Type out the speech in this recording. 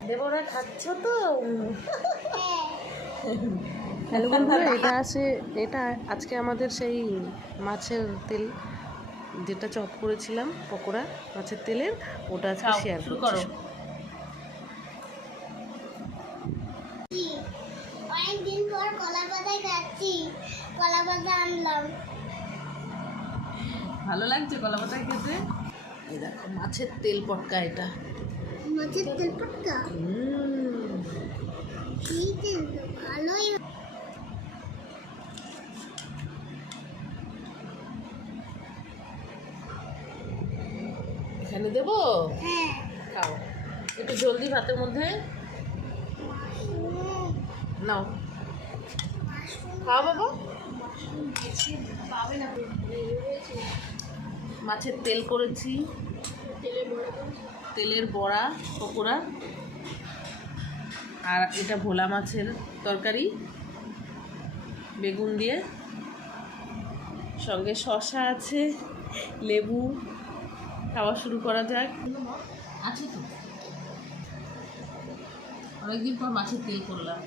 দেবরা খাচ্ছ তো? হ্যালো বন্ধুরা, এটা আজকে আমাদের সেই মাছের তেল যেটা চপ করেছিলাম, পকোড়া মাছের তেলের, ওটা আজকে শেয়ার করছি। অনেকদিন পর কলা পাতায় খাচ্ছি, কলা পাতা আনলাম। ভালো লাগছে কলা পাতায় খেতে। এই দেখো মাছের তেল পটকা, এটা মাছের তেল পটকা। এই তেল তো ভালোই। এখানে দেবো? হ্যাঁ, খাও একটু জলদি ভাতের মধ্যে নাও, খাও বাবা। মাছের তেল করেছি, তেলের বড়া পকোড়া, আর এটা ভোলা মাছের তরকারি বেগুন দিয়ে, সঙ্গে শসা আছে, লেবু। খাওয়া শুরু করা যাক। আছে তো, অনেকদিন পর মাছের তেল করলাম।